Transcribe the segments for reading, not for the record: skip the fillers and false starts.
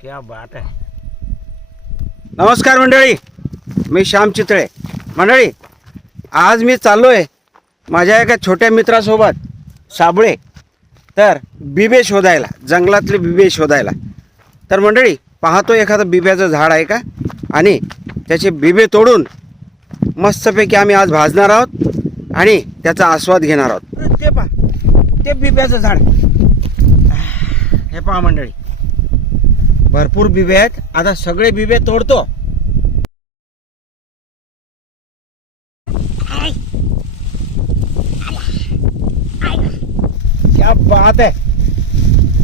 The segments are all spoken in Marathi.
क्या बात आहे. नमस्कार मंडळी, मी श्याम चितळे. मंडळी, आज मी चाललोय माझ्या एका छोट्या मित्रासोबत साबळे तर बिबे शोधायला, जंगलातले बिबे शोधायला. तर मंडळी पाहतो एखादं बिब्याचं झाड आहे का, आणि त्याचे बिबे तोडून मस्तपैकी आम्ही आज भाजणार आहोत आणि त्याचा आस्वाद घेणार आहोत. ते पहा, ते बिब्याचं झाड. हे पहा मंडळी, भरपूर बिबे आहेत. आता सगळे बिबे तोडतो. क्या बात है.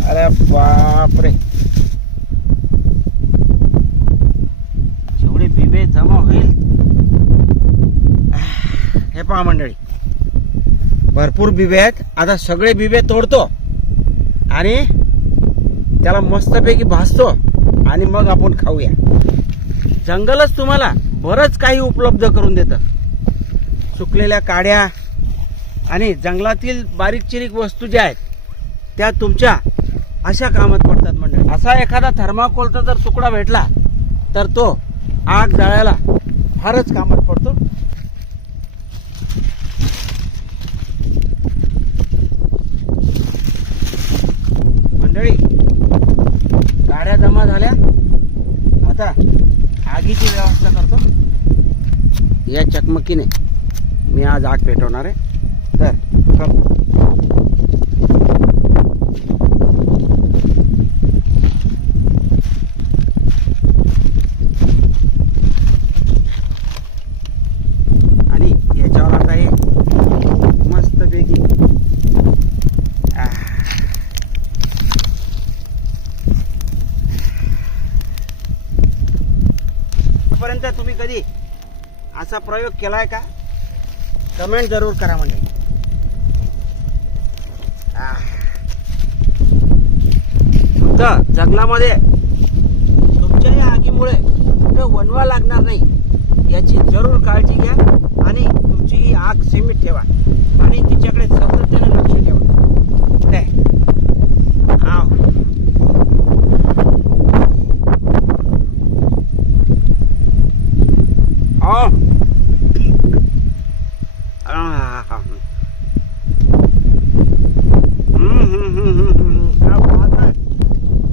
अरे बाप रे, जेवढे बिबे जमा होईल. हे पहा मंडळी, भरपूर बिबे आहेत. आता सगळे बिबे तोडतो आणि त्याला मस्तपैकी भाजतो आणि मग आपण खाऊया. जंगलच तुम्हाला बरंच काही उपलब्ध करून देतं. सुकलेल्या काड्या आणि जंगलातील बारीक चिरीक वस्तू ज्या आहेत त्या तुमच्या अशा कामात पडतात मंडळी. असा एखादा थर्माकोलचा जर तुकडा भेटला तर तो आग जाळायला फारच कामात पडतो. मंडळी, गाड्या जमा झाल्या. आता आगीची व्यवस्था करतो. या चकमकीने मी आज आग पेटवणार आहे. तर आणि याच्यावर आता हे मस्तपैकी पर्यंत तुम्ही कधी असा प्रयोग केलाय का? कमेंट जरूर करा म्हणजे. फक्त जंगलामध्ये तुमच्या या आगीमुळे कुठं वणवा लागणार नाही याची जरूर काळजी घ्या. आणि तुमची ही आग सीमित ठेवा आणि तिच्याकडे सातत्याने लक्ष ठेवा.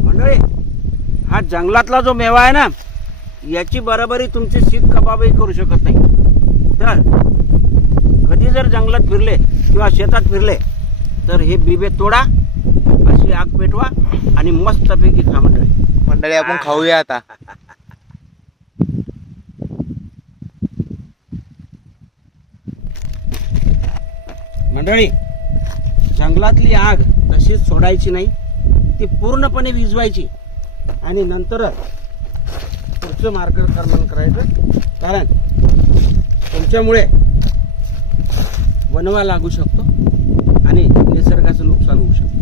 मंडळी, हा जंगलातला जो मेवा आहे ना, याची बरोबरी तुमचे शीत कबाबही करू शकत नाही. तर कधी जर जंगलात फिरले किंवा शेतात फिरले तर हे बिबे तोडा, अशी आग पेटवा आणि मस्तपैकी खा मंडळी. आपण खाऊया आता. मंडळी, जंगलातली आग तशीच सोडायची नाही, ती पूर्णपणे विझवायची आणि नंतरच पुढचं मार्गक्रमण करायचं. कारण तुमच्यामुळे वणवा लागू शकतो आणि निसर्गाचं नुकसान होऊ शकतं.